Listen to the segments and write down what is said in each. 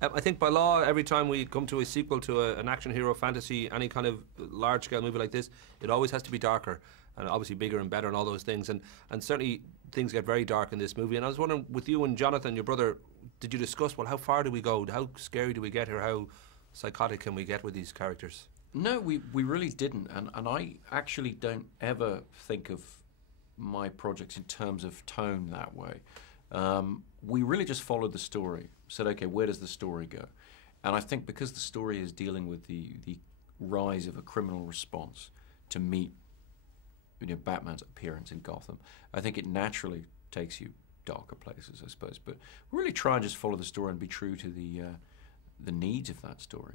I think by law, every time we come to a sequel to an action hero fantasy, any kind of large-scale movie like this, it always has to be darker and obviously bigger and better and all those things. And certainly things get very dark in this movie. And I was wondering, with you and Jonathan, your brother, did you discuss, well, how far do we go? How scary do we get here? How psychotic can we get with these characters? No, we really didn't. And I actually don't ever think of my projects in terms of tone that way. We really just followed the story, said, okay, where does the story go? And I think because the story is dealing with the rise of a criminal response to meet Batman's appearance in Gotham, I think it naturally takes you darker places, I suppose. But we really try and just follow the story and be true to the needs of that story.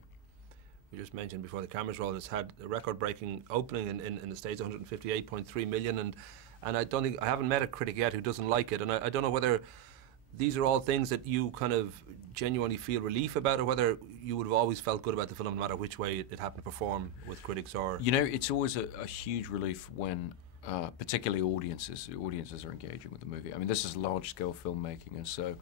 We just mentioned before the cameras rolled, it's had a record-breaking opening in the States, 158.3 million, and I haven't met a critic yet who doesn't like it, and I don't know whether these are all things that you kind of genuinely feel relief about, or whether you would have always felt good about the film no matter which way it happened to perform with critics. Or it's always a huge relief when particularly audiences are engaging with the movie. I mean, this is large-scale filmmaking, and so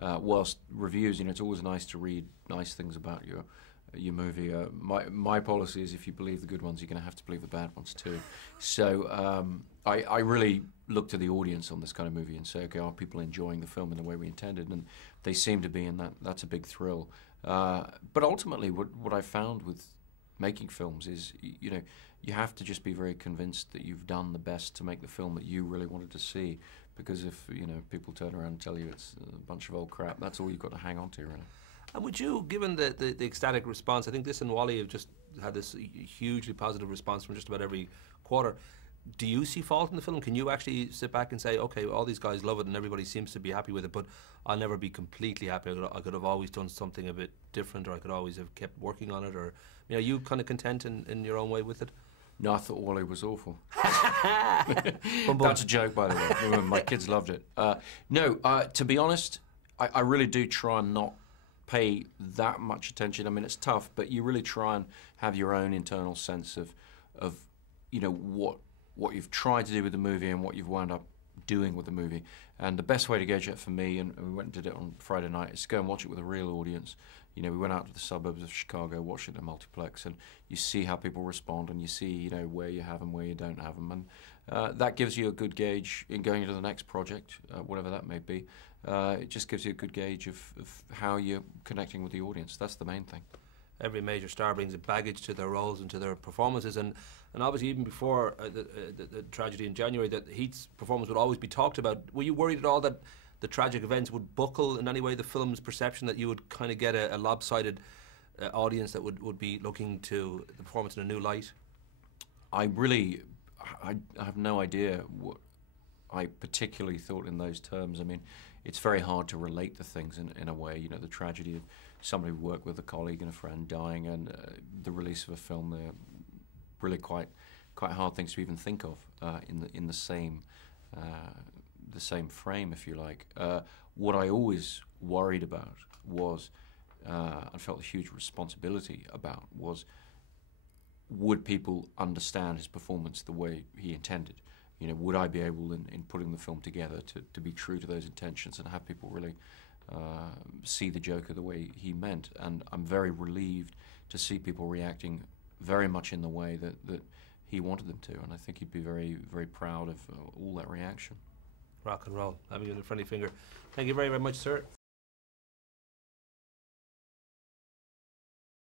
whilst reviews, it's always nice to read nice things about your movie. My policy is, if you believe the good ones, you're going to have to believe the bad ones too. So I really look to the audience on this kind of movie and say, okay, are people enjoying the film in the way we intended? And they seem to be, and that's a big thrill. But ultimately, what I found with making films is, you have to just be very convinced that you've done the best to make the film that you really wanted to see. Because if people turn around and tell you it's a bunch of old crap, that's all you've got to hang on to, really. And would you, given the ecstatic response, I think this and Wally have just had this hugely positive response from just about every quarter, do you see fault in the film? Can you actually sit back and say, okay, all these guys love it and everybody seems to be happy with it, but I'll never be completely happy. I could have always done something a bit different, or I could always have kept working on it, or are you kind of content in your own way with it? No, I thought Wally was awful. That's a joke, by the way. My kids loved it. To be honest, I really do try and not pay that much attention. I mean, it's tough, but you really try and have your own internal sense of what you've tried to do with the movie and what you've wound up doing with the movie. And the best way to gauge it for me, and we went and did it on Friday night, is to go and watch it with a real audience. We went out to the suburbs of Chicago, watched it in a multiplex, and you see how people respond, and you see, where you have them, where you don't have them, and that gives you a good gauge in going into the next project, whatever that may be. It just gives you a good gauge of how you're connecting with the audience. That's the main thing. Every major star brings a baggage to their roles and to their performances, and obviously even before the tragedy in January, that Heath's performance would always be talked about. Were you worried at all that the tragic events would buckle in any way the film's perception, that you would kind of get a lopsided audience that would be looking to the performance in a new light? I have no idea what I particularly thought in those terms. I mean, it's very hard to relate to things in a way. The tragedy of somebody who worked with a colleague and a friend dying, and the release of a film, they're really quite hard things to even think of in the same frame, if you like. What I always worried about was, and felt a huge responsibility about, was, would people understand his performance the way he intended? Would I be able, in putting the film together, to be true to those intentions and have people really see the Joker the way he meant? And I'm very relieved to see people reacting very much in the way that he wanted them to, and I think he'd be very, very proud of all that reaction. Rock and roll. Having you in the friendly finger. Thank you very, very much, sir.